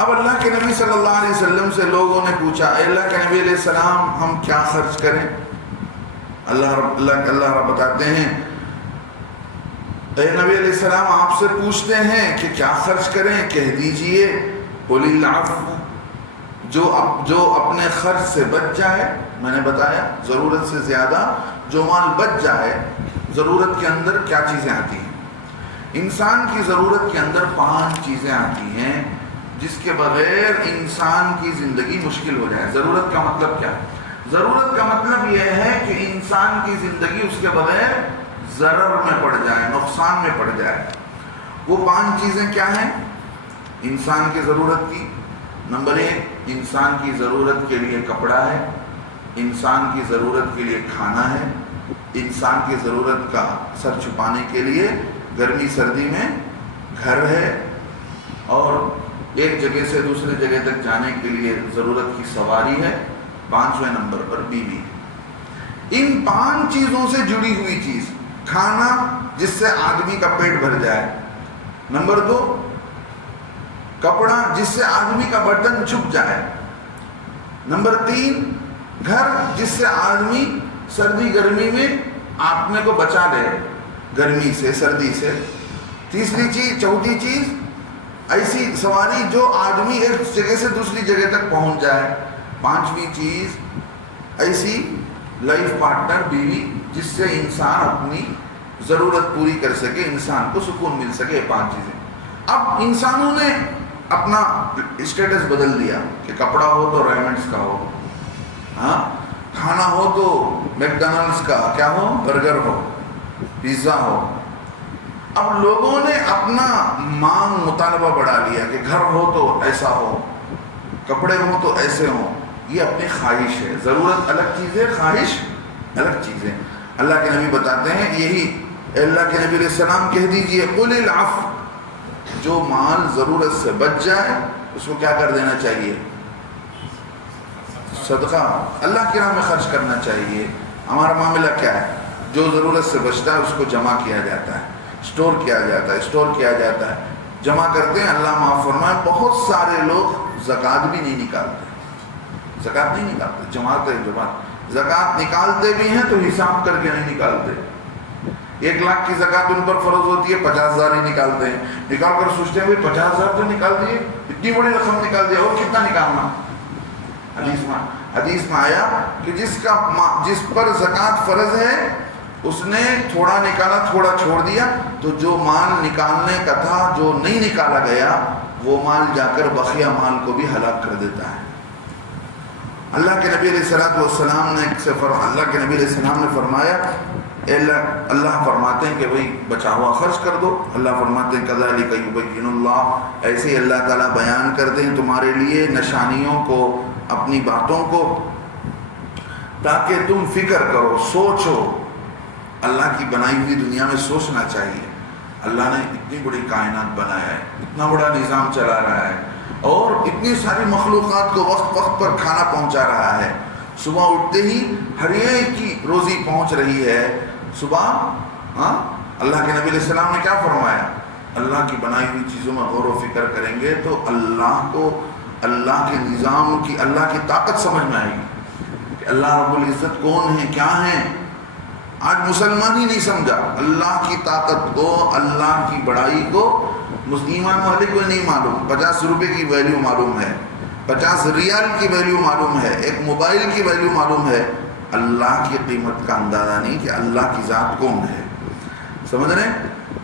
اب اللہ کے نبی صلی اللہ علیہ وسلم سے لوگوں نے پوچھا، اے اللہ کے نبی علیہ السلام ہم کیا خرچ کریں؟ اللہ رب بتاتے ہیں، اے نبی علیہ السلام آپ سے پوچھتے ہیں کہ کیا خرچ کریں، کہہ دیجئے قُلِ الْعَفْوَ، جو اپنے خرچ سے بچ جائے. میں نے بتایا ضرورت سے زیادہ جو مال بچ جائے. ضرورت کے اندر کیا چیزیں آتی ہیں؟ انسان کی ضرورت کے اندر 5 چیزیں آتی ہیں جس کے بغیر انسان کی زندگی مشکل ہو جائے. ضرورت کا مطلب کیا ہے؟ ضرورت کا مطلب یہ ہے کہ انسان کی زندگی اس کے بغیر ضرر میں پڑ جائے، نقصان میں پڑ جائے. وہ 5 چیزیں کیا ہیں انسان کی ضرورت کی؟ نمبر 1، انسان کی ضرورت کے لیے کپڑا ہے، انسان کی ضرورت کے لیے کھانا ہے، انسان کی ضرورت کا سر چھپانے کے لیے گرمی سردی میں گھر ہے، اور ایک جگہ سے دوسرے جگہ تک جانے کے لیے ضرورت کی سواری ہے. 5ویں نمبر پر بیوی. ان 5 چیزوں سے جڑی ہوئی چیز، کھانا جس سے آدمی کا پیٹ بھر جائے. نمبر 2، کپڑا جس سے آدمی کا برتن چھپ جائے. نمبر 3، گھر جس سے آدمی سردی گرمی میں اپنے کو بچا لے گرمی سے سردی سے. چوتھی چیز ایسی سواری جو آدمی ایک جگہ سے دوسری جگہ تک پہنچ جائے. 5ویں چیز ایسی لائف پارٹنر، بیوی جس سے انسان اپنی ضرورت پوری کر سکے، انسان کو سکون مل سکے. 5 چیزیں. اب انسانوں نے اپنا اسٹیٹس بدل دیا کہ کپڑا ہو تو ریمنڈس کا ہو، ہاں کھانا ہو تو میکڈونلڈس کا کیا ہو، برگر ہو، پیزا ہو. اب لوگوں نے اپنا مانگ مطالبہ بڑھا لیا کہ گھر ہو تو ایسا ہو، کپڑے ہو تو ایسے ہوں. یہ اپنی خواہش ہے. ضرورت الگ چیز ہے، خواہش الگ چیز ہے. اللہ کے نبی بتاتے ہیں یہی، اللہ کے نبی علیہ السلام کہہ دیجئے قُلِ الْعَفْوَ، جو مال ضرورت سے بچ جائے اس کو کیا کر دینا چاہیے؟ صدقہ، اللہ کی راہ میں خرچ کرنا چاہیے. ہمارا معاملہ کیا ہے؟ جو ضرورت سے بچتا ہے اس کو جمع کیا جاتا ہے، اسٹور کیا جاتا ہے، جمع کرتے ہیں. اللہ معاف فرمائے، بہت سارے لوگ زکوٰۃ بھی نہیں نکالتے، جماعت زکوٰۃ نکالتے بھی ہیں تو حساب کر کے نہیں نکالتے. 1 لاکھ کی زکوٰۃ ان پر فرض ہوتی ہے، 50,000 ہی نکالتے ہیں. نکال کر سوچتے ہیں بھائی 50,000 تو نکال دیے، اتنی بڑی رقم نکال دیا، اور کتنا نکالنا؟ حدیث میں آیا کہ جس پر زکوٰۃ فرض ہے اس نے تھوڑا نکالا، تھوڑا چھوڑ دیا، تو جو مال نکالنے کا تھا جو نہیں نکالا گیا وہ مال جا کر بقیہ مال کو بھی ہلاک کر دیتا ہے. اللہ کے نبی علیہ السلام نے فرمایا، اللہ فرماتے ہیں کہ بھئی بچا ہوا خرچ کر دو. اللہ فرماتے ہیں کذالک یبین اللہ، ایسے ہی اللہ تعالیٰ بیان کرتے ہیں تمہارے لیے نشانیوں کو، اپنی باتوں کو، تاکہ تم فکر کرو، سوچو. اللہ کی بنائی ہوئی دنیا میں سوچنا چاہیے. اللہ نے اتنی بڑی کائنات بنایا ہے، اتنا بڑا نظام چلا رہا ہے، اور اتنی ساری مخلوقات کو وقت وقت پر کھانا پہنچا رہا ہے. صبح اٹھتے ہی ہر ایک کی روزی پہنچ رہی ہے. صبح اللہ کے نبی علیہ السلام نے کیا فرمایا؟ اللہ کی بنائی ہوئی چیزوں میں غور و فکر کریں گے تو اللہ کو، اللہ کے نظام کی، اللہ کی طاقت سمجھ میں آئے گی کہ اللہ رب العزت کون ہے، کیا ہے. آج مسلمان ہی نہیں سمجھا اللہ کی طاقت کو، اللہ کی بڑائی کو. ایمان والے کو نہیں معلوم. 50 روپے کی ویلیو معلوم ہے، 50 ریال کی ویلیو معلوم ہے، ایک موبائل کی ویلیو معلوم ہے. اللہ کی قیمت کا اندازہ نہیں کہ اللہ کی ذات کون ہے. سمجھ رہے ہیں؟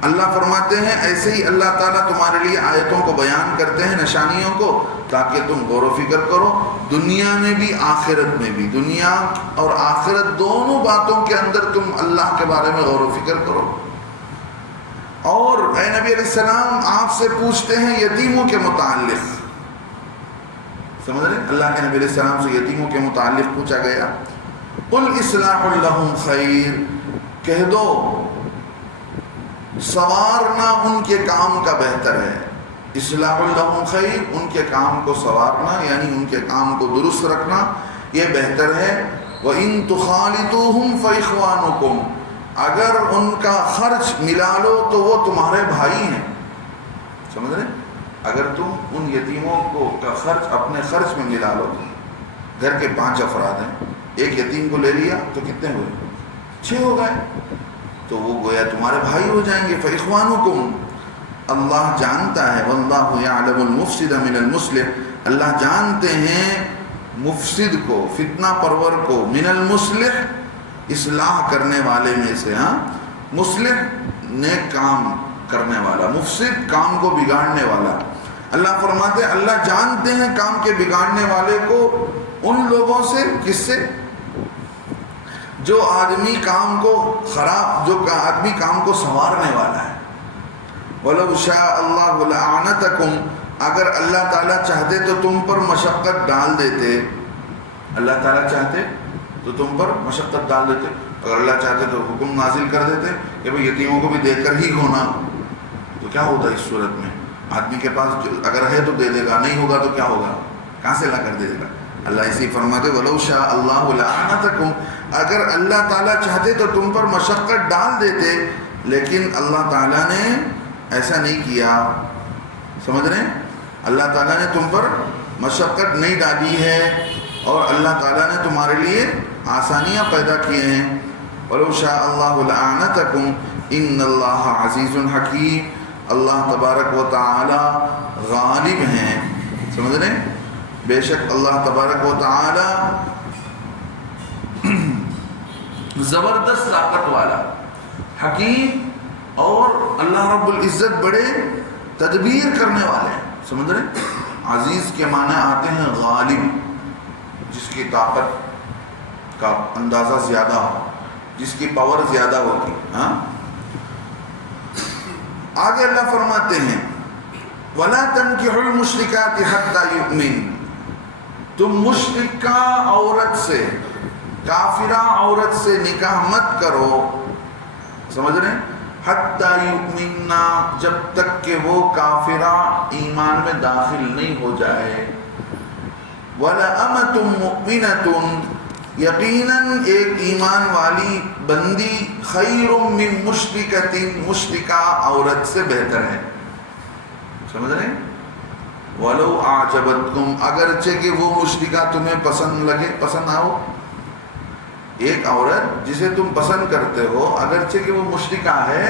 اللہ فرماتے ہیں ایسے ہی اللہ تعالیٰ تمہارے لیے آیتوں کو بیان کرتے ہیں، نشانیوں کو، تاکہ تم غور و فکر کرو، دنیا میں بھی آخرت میں بھی. دنیا اور آخرت دونوں باتوں کے اندر تم اللہ کے بارے میں غور و فکر کرو. اور اے نبی علیہ السلام آپ سے پوچھتے ہیں یتیموں کے متعلق. سمجھ رہے؟ اللہ کے نبی علیہ السلام سے یتیموں کے متعلق پوچھا گیا. قل اصلاح لہم خیر، کہہ دو سنوارنا ان کے کام کا بہتر ہے. اصلاح لہم خیر، ان کے کام کو سنوارنا یعنی ان کے کام کو درست رکھنا یہ بہتر ہے. وَإِن تُخَالِطُوهُمْ فَإِخْوَانُكُمْ، اگر ان کا خرچ ملا لو تو وہ تمہارے بھائی ہیں. سمجھ رہے؟ اگر تم ان یتیموں کو کا خرچ اپنے خرچ میں ملا لو، گھر کے 5 افراد ہیں، ایک یتیم کو لے لیا تو کتنے ہوئے؟ 6 ہو گئے، تو وہ گویا تمہارے بھائی ہو جائیں گے. فإخوانکم، اللہ جانتا ہے، واللہ یعلم المفسد من المصلح، اللہ جانتے ہیں مفسد کو، فتنہ پرور کو، من المصلح، اصلاح کرنے والے میں سے. ہاں، مصلح نیک کام کرنے والا، مفسد کام کو بگاڑنے والا. اللہ فرماتے ہیں اللہ جانتے ہیں کام کے بگاڑنے والے کو ان لوگوں سے، کس سے؟ جو آدمی کام کو خراب، جو آدمی کام کو سنوارنے والا ہے. وَلَوْ شَاءَ اللَّهُ لَأَعْنَتَكُمْ، اگر اللہ تعالیٰ چاہتے تو تم پر مشقت ڈال دیتے. اللہ تعالیٰ چاہتے تو تم پر مشقت ڈال دیتے. اگر اللہ چاہتے تو حکم نازل کر دیتے کہ بھئی یتیموں کو بھی دے کر ہی ہونا. تو کیا ہوتا اس صورت میں؟ آدمی کے پاس اگر ہے تو دے دے گا، نہیں ہوگا تو کیا ہوگا؟ کہاں سے لا کر دے گا؟ اللہ اسی فرماتے وَلَوْ شَاءَ اللَّهُ لَأَعْنَتَكُمْ، اگر اللہ تعالیٰ چاہتے تو تم پر مشقت ڈال دیتے، لیکن اللہ تعالیٰ نے ایسا نہیں کیا. سمجھ رہے ہیں؟ اللہ تعالیٰ نے تم پر مشقت نہیں ڈالی ہے اور اللہ تعالیٰ نے تمہارے لیے آسانیاں پیدا کیے ہیں. وَلَوْ شَاءَ اللَّهُ لَأَعْنَتَكُمْ إِنَّ اللَّهَ عَزِيزٌ حَكِيمٌ، اللہ تبارک و تعالی غالب ہیں. سمجھ رہے ہیں؟ بے شک اللہ تبارک و تعالی زبردست طاقت والا، حکیم، اور اللہ رب العزت بڑے تدبیر کرنے والے ہیں. سمجھ رہے ہیں؟ عزیز کے معنی آتے ہیں غالب، جس کی طاقت کا اندازہ زیادہ ہو، جس کی پاور زیادہ ہوتی. ہاں، آگے اللہ فرماتے ہیں وَلَا تَنْكِحُوا الْمُشْرِكَاتِ حَتَّى يُؤْمِنْ، تم مشرکہ عورت سے، کافرہ عورت سے نکاح مت کرو. سمجھ رہے ہیں؟ حَتَّى يُؤْمِنْنَا، جب تک کہ وہ کافرہ ایمان میں داخل نہیں ہو جائے. وَلَأَمَةٌ مُؤْمِنَةٌ، یقیناً ایک ایمان والی بندی، خیر من مشرکۃ، مشرکہ عورت سے بہتر ہے. سمجھ رہے ہیں؟ وَلَوْ أَعْجَبَتْكُمْ، اگرچہ کہ وہ مشرکہ تمہیں پسند لگے، پسند آؤ. ایک عورت جسے تم پسند کرتے ہو، اگرچہ کہ وہ مشرکہ ہے،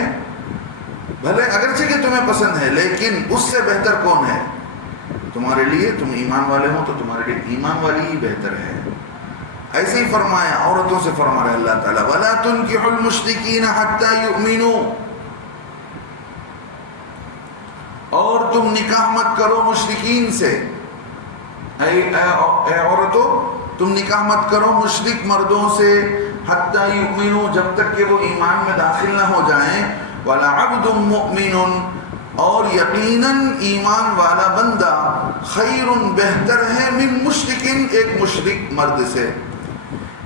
بھلے اگرچہ کہ تمہیں پسند ہے، لیکن اس سے بہتر کون ہے تمہارے لیے؟ تم ایمان والے ہو تو تمہارے لیے ایمان والی ہی بہتر ہے. ایسے ہی فرمایا عورتوں سے، فرما رہے اللہ تعالیٰ وَلَا تُنْكِحُوا الْمُشْرِكِينَ حَتَّى يُؤْمِنُوا، اور تم نکاح مت کرو مشرکین سے. اے عورتوں، تم نکاح مت کرو مشرک مردوں سے، حَتَّى يُؤْمِنُوا، جب تک کہ وہ ایمان میں داخل نہ ہو جائیں. وَلَعَبْدٌ مُؤْمِنٌ، اور یقیناً ایمان والا بندہ، خیر، بہتر ہے، من مشرکن، ایک مشرک مرد سے.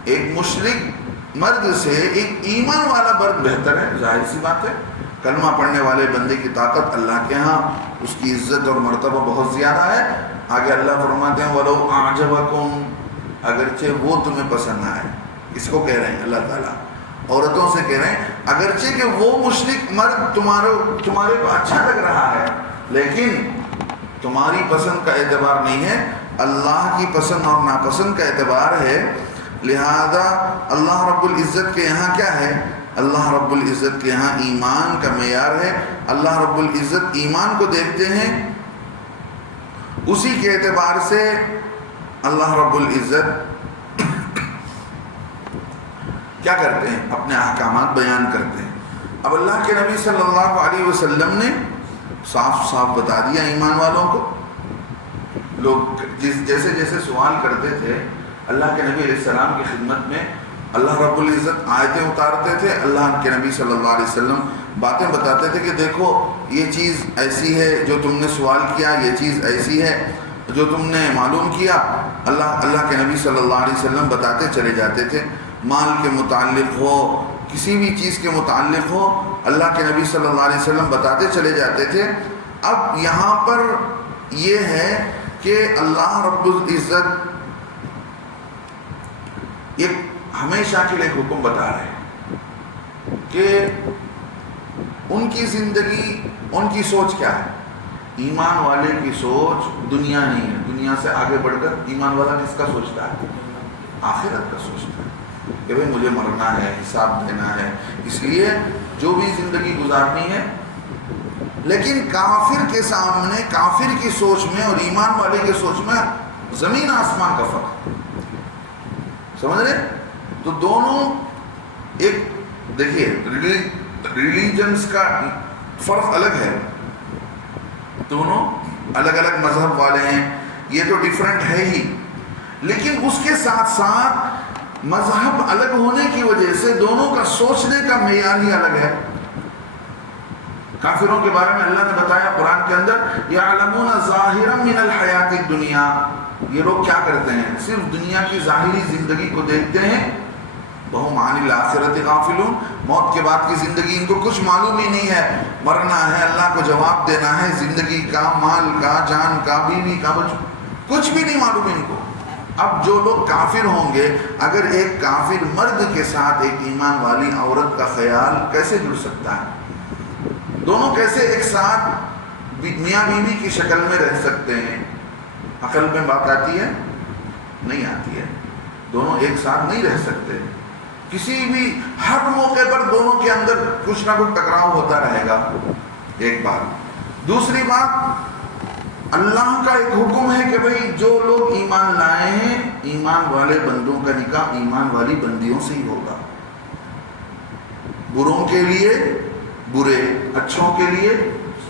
ایک مشرک مرد سے ایک ایمان والا مرد بہتر ہے. ظاہر سی بات ہے، کلمہ پڑھنے والے بندے کی طاقت اللہ کے ہاں، اس کی عزت اور مرتبہ بہت زیادہ ہے. آگے اللہ فرماتے ہیں وَلَوْ أَعْجَبَكُمْ، اگرچہ وہ تمہیں پسند نہ آئے. اس کو کہہ رہے ہیں اللہ تعالیٰ، عورتوں سے کہہ رہے ہیں اگرچہ کہ وہ مشرک مرد تمہارے کو اچھا لگ رہا ہے، لیکن تمہاری پسند کا اعتبار نہیں ہے، اللہ کی پسند اور ناپسند کا اعتبار ہے. لہذا اللہ رب العزت کے یہاں کیا ہے؟ اللہ رب العزت کے یہاں ایمان کا معیار ہے. اللہ رب العزت ایمان کو دیکھتے ہیں، اسی کے اعتبار سے اللہ رب العزت کیا کرتے ہیں؟ اپنے احکامات بیان کرتے ہیں. اب اللہ کے نبی صلی اللہ علیہ وسلم نے صاف صاف بتا دیا ایمان والوں کو. لوگ جیسے جیسے سوال کرتے تھے، اللہ کے نبی علیہ السلام کی خدمت میں اللہ رب العزت آیتیں اتارتے تھے. اللہ کے نبی صلی اللہ علیہ وسلم باتیں بتاتے تھے کہ دیکھو یہ چیز ایسی ہے جو تم نے سوال کیا، یہ چیز ایسی ہے جو تم نے معلوم کیا. اللہ کے نبی صلی اللہ علیہ وسلم بتاتے چلے جاتے تھے. مال کے متعلق ہو، کسی بھی چیز کے متعلق ہو، اللہ کے نبی صلی اللہ علیہ وسلم بتاتے چلے جاتے تھے. اب یہاں پر یہ ہے کہ اللہ رب العزت ایک ہمیشہ کے لیے حکم بتا رہے ہیں کہ ان کی زندگی، ان کی سوچ کیا ہے. ایمان والے کی سوچ دنیا نہیں ہے، دنیا سے آگے بڑھ کر ایمان والا کس کا سوچتا ہے؟ آخرت کا سوچتا ہے کہ بھئی مجھے مرنا ہے، حساب دینا ہے، اس لیے جو بھی زندگی گزارنی ہے. لیکن کافر کے سامنے، کافر کی سوچ میں اور ایمان والے کی سوچ میں زمین آسمان کا فرق، سمجھ رہے؟ تو دونوں ایک دیکھیے ریلیجنس کا فرق الگ ہے، دونوں الگ الگ مذہب والے ہیں، یہ تو ڈیفرنٹ ہے ہی، لیکن اس کے ساتھ ساتھ مذہب الگ ہونے کی وجہ سے دونوں کا سوچنے کا معیار ہی الگ ہے. کافروں کے بارے میں اللہ نے بتایا قرآن کے اندر یعلمون ظاہرا من الحیات الدنیا، یہ لوگ کیا کرتے ہیں؟ صرف دنیا کی ظاہری زندگی کو دیکھتے ہیں. وہم عن الآخرۃ غافلون، موت کے بعد کی زندگی ان کو کچھ معلوم ہی نہیں ہے. مرنا ہے، اللہ کو جواب دینا ہے، زندگی کا، مال کا، جان کا، بیوی کا، کچھ بھی نہیں معلوم ان کو. اب جو لوگ کافر ہوں گے، اگر ایک کافر مرد کے ساتھ ایک ایمان والی عورت کا خیال کیسے جڑ سکتا ہے؟ دونوں کیسے ایک ساتھ میاں بیوی کی شکل میں رہ سکتے ہیں؟ عقل میں بات آتی ہے؟ نہیں آتی ہے. دونوں ایک ساتھ نہیں رہ سکتے. کسی بھی ہر موقع پر دونوں کے اندر کچھ نہ کچھ ٹکراؤ ہوتا رہے گا. ایک بات. دوسری بات، اللہ کا ایک حکم ہے کہ بھئی جو لوگ ایمان لائے ہیں، ایمان والے بندوں کا نکاح ایمان والی بندیوں سے ہی ہوگا. بروں کے لیے برے، اچھوں کے لیے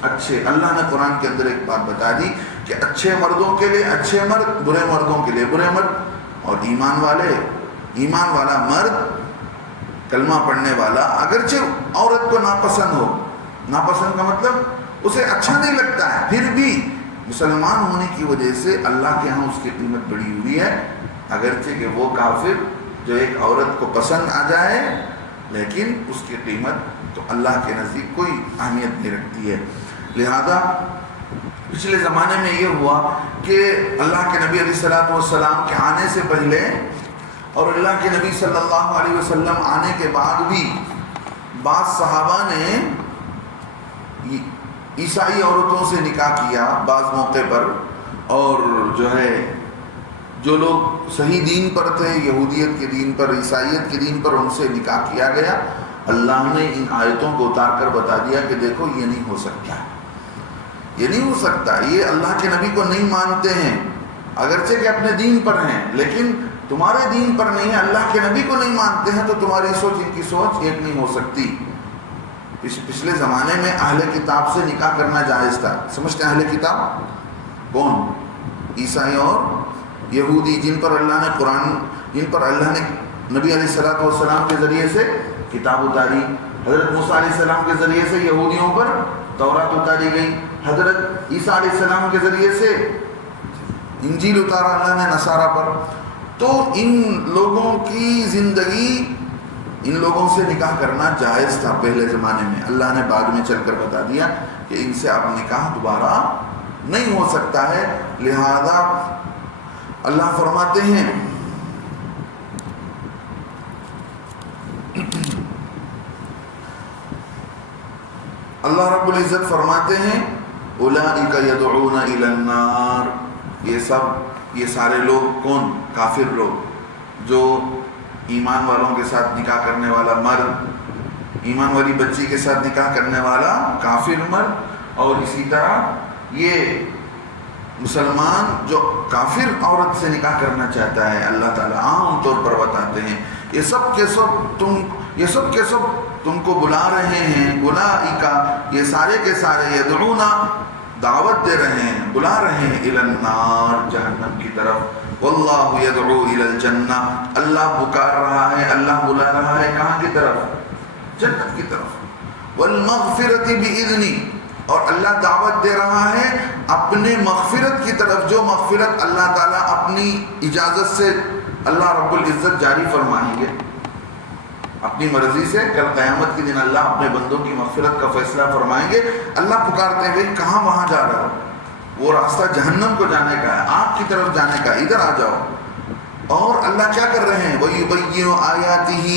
اچھے. اللہ نے قرآن کے اندر ایک بات بتا دی کہ اچھے مردوں کے لیے اچھے مرد، برے مردوں کے لیے برے مرد. اور ایمان والے، ایمان والا مرد، کلمہ پڑھنے والا، اگرچہ عورت کو ناپسند ہو، ناپسند کا مطلب اسے اچھا نہیں لگتا ہے، پھر بھی مسلمان ہونے کی وجہ سے اللہ کے ہاں اس کی قیمت بڑھی ہوئی ہے. اگرچہ کہ وہ کافر جو ایک عورت کو پسند آ جائے، لیکن اس کی قیمت تو اللہ کے نزدیک کوئی اہمیت نہیں رکھتی ہے. لہذا پچھلے زمانے میں یہ ہوا کہ اللہ کے نبی علیہ السلام کے آنے سے پہلے اور اللہ کے نبی صلی اللہ علیہ وسلم آنے کے بعد بھی بعض صحابہ نے عیسائی عورتوں سے نکاح کیا بعض موقع پر. اور جو ہے جو لوگ صحیح دین پر تھے، یہودیت کے دین پر، عیسائیت کے دین پر، ان سے نکاح کیا گیا. اللہ نے ان آیتوں کو اتار کر بتا دیا کہ دیکھو یہ نہیں ہو سکتا، یہ نہیں ہو سکتا. یہ اللہ کے نبی کو نہیں مانتے ہیں، اگرچہ کہ اپنے دین پر ہیں، لیکن تمہارے دین پر نہیں ہے، اللہ کے نبی کو نہیں مانتے ہیں، تو تمہاری سوچ ان کی سوچ ایک نہیں ہو سکتی. پچھلے زمانے میں اہل کتاب سے نکاح کرنا جائز تھا. سمجھتے ہیں اہل کتاب کون؟ عیسائی اور یہودی، جن پر اللہ نے قرآن، جن پر اللہ نے نبی علیہ السلام کے ذریعے سے کتاب اتاری. حضرت موسیٰ علیہ السلام کے ذریعے سے یہودیوں پر تورات اتاری گئی. حضرت عیسیٰ علیہ السلام کے ذریعے سے انجیل اتارا اللہ نے نصارہ پر. تو ان لوگوں کی زندگی، ان لوگوں سے نکاح کرنا جائز تھا پہلے زمانے میں. اللہ نے بعد میں چل کر بتا دیا کہ ان سے اب نکاح دوبارہ نہیں ہو سکتا ہے. لہذا اللہ فرماتے ہیں اللہ رب العزت فرماتے ہیں اولئک یدعون الی النار. یہ سارے لوگ کون؟ کافر لوگ، جو ایمان والوں کے ساتھ نکاح کرنے والا مرد، ایمان والی بچی کے ساتھ نکاح کرنے والا کافر مرد، اور اسی طرح یہ مسلمان جو کافر عورت سے نکاح کرنا چاہتا ہے. اللہ تعالیٰ عام طور پر بتاتے ہیں یہ سب کے سب تم کو بلا رہے ہیں. اولئک، یہ سارے کے سارے، یدعون، دعوت دے رہے ہیں، بلا رہے ہیں، الی النار، جہنم کی طرف. واللہ یدعو الی الجنہ، اللہ پکار رہا ہے، اللہ بلا رہا ہے کہاں کی طرف؟ جنت کی طرف. والمغفرۃ بإذنہ، اور اللہ دعوت دے رہا ہے اپنے مغفرت کی طرف، جو مغفرت اللہ تعالیٰ اپنی اجازت سے اللہ رب العزت جاری فرمائیں گے اپنی مرضی سے. کل قیامت کے دن اللہ اپنے بندوں کی مغفرت کا فیصلہ فرمائیں گے. اللہ پکارتے ہیں بھائی کہاں وہاں جا رہا ہو؟ وہ راستہ جہنم کو جانے کا ہے، آپ کی طرف جانے کا، ادھر آ جاؤ. اور اللہ کیا کر رہے ہیں؟ وَيُبَيِّنُ آیَاتِهِ،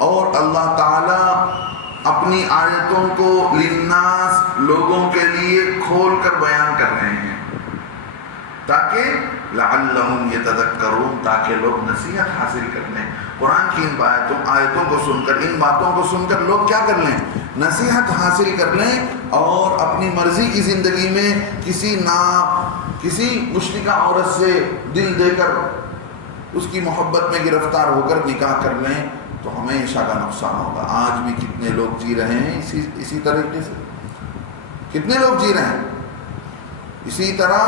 اور اللہ تعالیٰ اپنی آیتوں کو للناس لوگوں کے لیے کھول کر بیان کر رہے ہیں تاکہ لعلہم یتذکرون تاکہ لوگ نصیحت حاصل کر لیں. قرآن کی ان آیتوں کو سن کر ان باتوں کو سن کر لوگ کیا کر لیں؟ نصیحت حاصل کر لیں اور اپنی مرضی کی زندگی میں کسی مشرکہ عورت سے دل دے کر اس کی محبت میں گرفتار ہو کر نکاح کر لیں تو ہمیشہ کا نقصان ہوگا. آج بھی کتنے لوگ جی رہے ہیں اسی طریقے سے. کتنے لوگ جی رہے ہیں اسی طرح.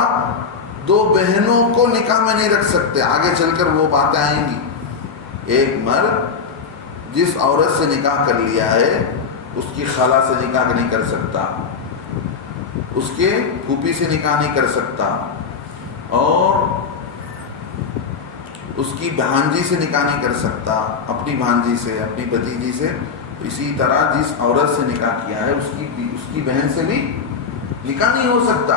دو بہنوں کو نکاح میں نہیں رکھ سکتے. آگے چل کر وہ باتیں آئیں گی. ایک مرد جس عورت سے نکاح کر لیا ہے اس کی خالہ سے نکاح نہیں کر سکتا, اس کے پھوپھی سے نکاح نہیں کر سکتا, اور اس کی بھانجی سے نکاح نہیں کر سکتا, اپنی بھانجی سے, اپنی بھتیجی سے. اسی طرح جس عورت سے نکاح کیا ہے اس کی بہن سے بھی نکاح نہیں ہو سکتا.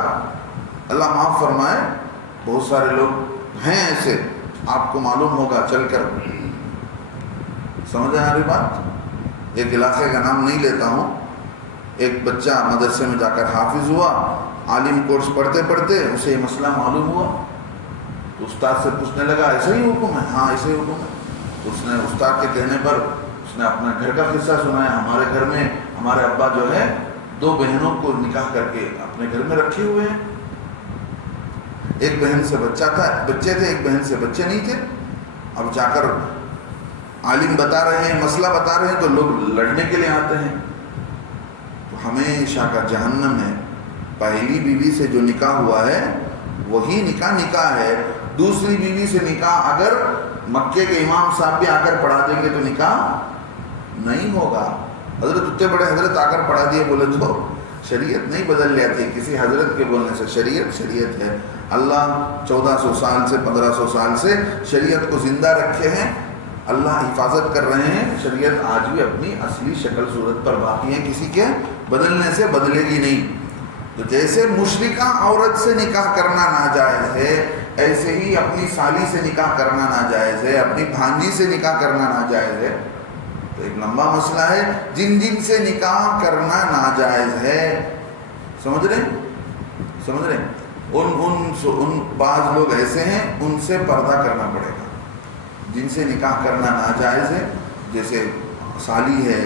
اللہ معاف فرمائے, بہت سارے لوگ ہیں ایسے, آپ کو معلوم ہوگا چل کر. سمجھ آ رہی بات؟ ایک علاقے کا نام نہیں لیتا ہوں. ایک بچہ مدرسے میں جا کر حافظ ہوا, عالم کورس پڑھتے پڑھتے اسے یہ مسئلہ معلوم ہوا تو استاد سے پوچھنے لگا ایسا ہی حکم ہے؟ ہاں ایسا ہی حکم ہے. اس نے استاد کے کہنے پر اس نے اپنا گھر کا قصہ سنایا. ہمارے گھر میں ہمارے ابا جو ہے دو بہنوں کو نکاح کر کے اپنے گھر میں رکھے ہوئے ہیں. ایک بہن سے بچے تھے, ایک بہن سے بچے نہیں تھے. اب جا کر عالم بتا رہے ہیں, مسئلہ بتا رہے ہیں تو لوگ لڑنے کے لیے آتے ہیں. تو ہمیشہ کا جہنم ہے. پہلی بیوی سے جو نکاح ہوا ہے وہی نکاح ہے. دوسری بیوی سے نکاح اگر مکے کے امام صاحب بھی آ کر پڑھا دیں گے تو نکاح نہیں ہوگا. حضرت اتنے بڑے حضرت آ کر پڑھا دیے بولے تو شریعت نہیں بدل جاتی کسی حضرت کے بولنے سے. شریعت ہے. اللہ 1400 سال سے 1500 سال سے شریعت کو زندہ رکھے ہیں. اللہ حفاظت کر رہے ہیں. شریعت آج بھی اپنی اصلی شکل صورت پر باقی ہے, کسی کے بدلنے سے بدلے گی نہیں. تو جیسے مشرکہ عورت سے نکاح کرنا ناجائز ہے, ایسے ہی اپنی سالی سے نکاح کرنا ناجائز ہے, اپنی بھانجی سے نکاح کرنا ناجائز ہے. تو ایک لمبا مسئلہ ہے. جن سے نکاح کرنا ناجائز ہے, سمجھ رہے ان بعض لوگ ایسے ہیں ان سے پردہ کرنا پڑے گا. جن سے نکاح کرنا ناجائز ہے, جیسے سالی ہے,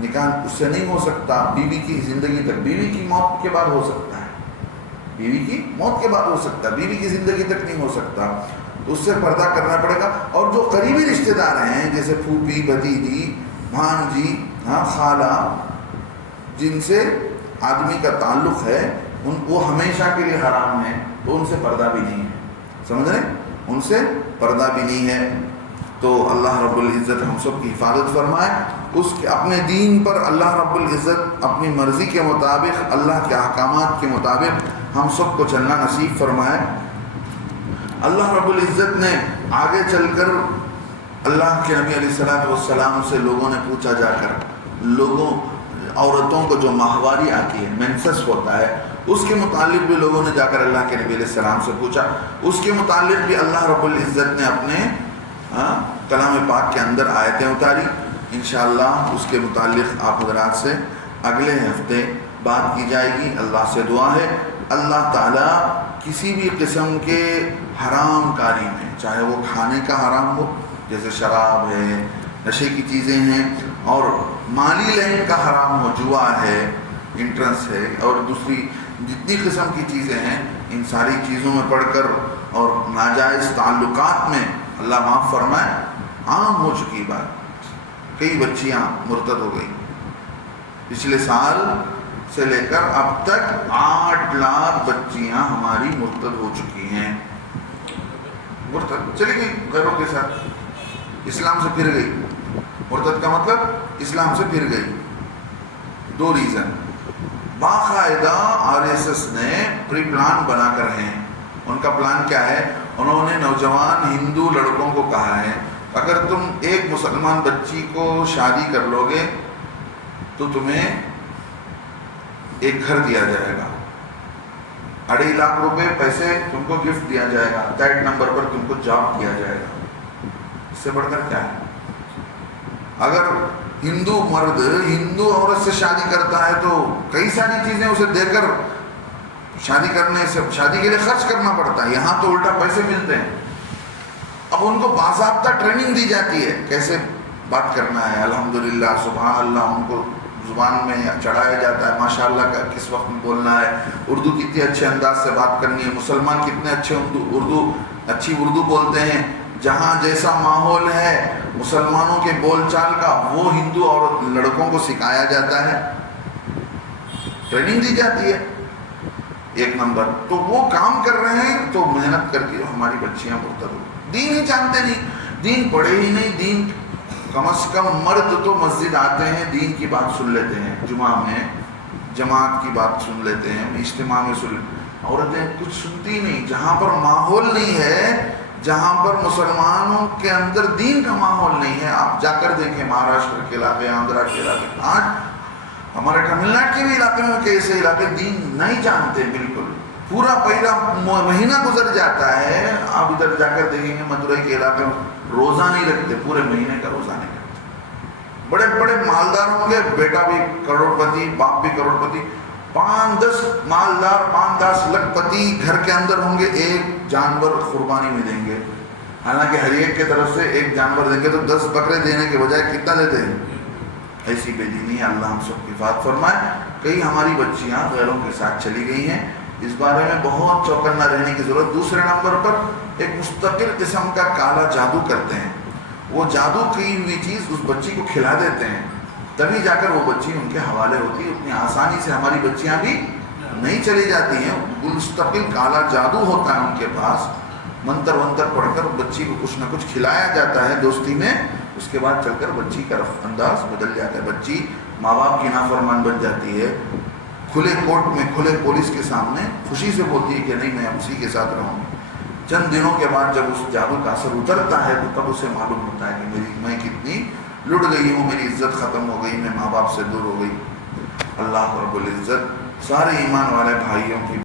نکاح اس سے نہیں ہو سکتا. بیوی کی زندگی تک, بیوی کی موت کے بعد ہو سکتا ہے, بیوی کی موت کے بعد ہو سکتا ہے, بیوی کی زندگی تک نہیں ہو سکتا. تو اس سے پردہ کرنا پڑے گا. اور جو قریبی رشتہ دار ہیں جیسے پھوپھی, بھتیجی, بھانجی, خالہ, جن سے آدمی کا تعلق ہے وہ ہمیشہ کے لیے حرام ہے, تو ان سے پردہ بھی نہیں ہے. سمجھ رہے؟ ان سے پردہ بھی نہیں ہے. تو اللہ رب العزت ہم سب کی حفاظت فرمائے. اس کے اپنے دین پر اللہ رب العزت اپنی مرضی کے مطابق, اللہ کے احکامات کے مطابق ہم سب کو چلنا نصیب فرمائے. اللہ رب العزت نے آگے چل کر اللہ کے نبی علیہ السلام سے لوگوں نے پوچھا جا کر, عورتوں کو جو ماہواری آتی ہے, مینسس ہوتا ہے, اس کے متعلق بھی لوگوں نے جا کر اللہ کے نبی علیہ السلام سے پوچھا. اس کے متعلق بھی اللہ رب العزت نے اپنے کلام پاک کے اندر آیتیں اتاری. انشاءاللہ اس کے متعلق آپ حضرات سے اگلے ہفتے بات کی جائے گی. اللہ سے دعا ہے اللہ تعالیٰ کسی بھی قسم کے حرام کاری میں, چاہے وہ کھانے کا حرام ہو جیسے شراب ہے, نشے کی چیزیں ہیں, اور مالی لین کا حرام ہو, جوا ہے, انٹرنس ہے, اور دوسری جتنی قسم کی چیزیں ہیں, ان ساری چیزوں میں پڑھ کر اور ناجائز تعلقات میں اللہ معاف فرمائے عام ہو چکی بات. کئی بچیاں مرتد ہو گئی. پچھلے سال سے لے کر اب تک 8 لاکھ بچیاں ہماری مرتد ہو چکی ہیں. مرتد چلی گئی غیروں کے ساتھ, اسلام سے پھر گئی. مرتد کا مطلب اسلام سے پھر گئی. 2 ریزن. باقاعدہ RSS نے پری پلان بنا کر ہیں. ان کا پلان کیا ہے؟ انہوں نے نوجوان ہندو لڑکوں کو کہا ہے اگر تم ایک مسلمان بچی کو شادی کر لو گے تو تمہیں ایک گھر دیا جائے گا, 2.5 لاکھ روپے پیسے تم کو گفٹ دیا جائے گا, دیٹ نمبر پر تم کو جاب دیا جائے گا. اس سے بڑھ کر کیا ہے؟ اگر ہندو مرد ہندو عورت سے شادی کرتا ہے تو کئی ساری چیزیں اسے دے کر شادی کرنے سے شادی کے لیے خرچ کرنا پڑتا ہے. یہاں تو الٹا پیسے ملتے ہیں. اب ان کو باضابطہ ٹریننگ دی جاتی ہے کیسے بات کرنا ہے. الحمدللہ سبحان اللہ ان کو زبان میں چڑھایا جاتا ہے ماشاء اللہ کا کس وقت میں بولنا ہے, اردو کتنے اچھے انداز سے بات کرنی ہے. مسلمان کتنے اچھے اچھی اردو بولتے ہیں. جہاں جیسا ماحول ہے مسلمانوں کے بول چال کا وہ ہندو اور لڑکوں کو سکھایا جاتا ہے, ٹریننگ دی جاتی ہے. ایک نمبر تو وہ کام کر رہے ہیں تو محنت کر کے ہماری بچیاں مرتد ہو. دین ہی جانتے نہیں, دین پڑھے ہی نہیں. دین کم از کم مرد تو مسجد آتے ہیں, دین کی بات سن لیتے ہیں, جمعہ میں جماعت کی بات سن لیتے ہیں, اجتماع میں سن لیتے ہیں. عورتیں کچھ سنتی نہیں. جہاں پر ماحول نہیں ہے, جہاں پر مسلمانوں کے اندر دین کا ماحول نہیں ہے, آپ جا کر دیکھیں مہاراشٹر کے علاقے, آندھرا کے علاقے, آج ہمارے تمل ناڈو کے بھی علاقے میں کیسے علاقے دین نہیں جانتے بالکل. پورا پہلا مہینہ گزر جاتا ہے. آپ ادھر جا کر دیکھیں گے مدورئی کے علاقے میں روزہ نہیں رکھتے, پورے مہینے کا روزہ نہیں رکھتے. بڑے بڑے مالدار ہوں گے, بیٹا بھی کروڑ پتی, باپ بھی کروڑ پتی, 5-10 مالدار 5-10 لاکھ پتی گھر کے اندر ہوں گے, ایک جانور قربانی میں دیں گے. حالانکہ ہر ایک کی طرف سے ایک جانور دیں گے تو 10 بکرے دینے کے بجائے کتنا دیتے ہیں. ایسی بے دینی ہے. اللہ ہم سب کی حفاظت فرمائے. کئی ہماری بچیاں غیروں کے ساتھ چلی گئی ہیں, اس بارے میں بہت چوکنا رہنے کی ضرورت. دوسرے نمبر پر ایک مستقل قسم کا کالا جادو کرتے ہیں. وہ جادو کی ہوئی چیز اس بچی کو کھلا دیتے ہیں, تبھی جا کر وہ بچی ان کے حوالے ہوتی ہے. اتنی آسانی سے ہماری بچیاں بھی نہیں چلی جاتی ہیں. مستقل کالا جادو ہوتا ہے ان کے پاس. منتر ونتر پڑھ کر بچی کو کچھ نہ کچھ کھلایا جاتا ہے دوستی میں, اس کے بعد چل کر بچی کا رفت انداز بدل جاتا ہے. بچی ماں باپ کی نافرمان بن جاتی ہے. کھلے کورٹ میں کھلے پولیس کے سامنے خوشی سے بولتی ہے کہ نہیں میں اسی کے ساتھ رہوں گی. چند دنوں کے بعد جب اس جادو کا اثر اترتا ہے تو تب اسے معلوم ہوتا ہے کہ میں کتنی لٹ گئی ہوں, میری عزت ختم ہو گئی, میں ماں باپ سے دور ہو گئی. اللہ رب العزت سارے ایمان والے بھائیوں کی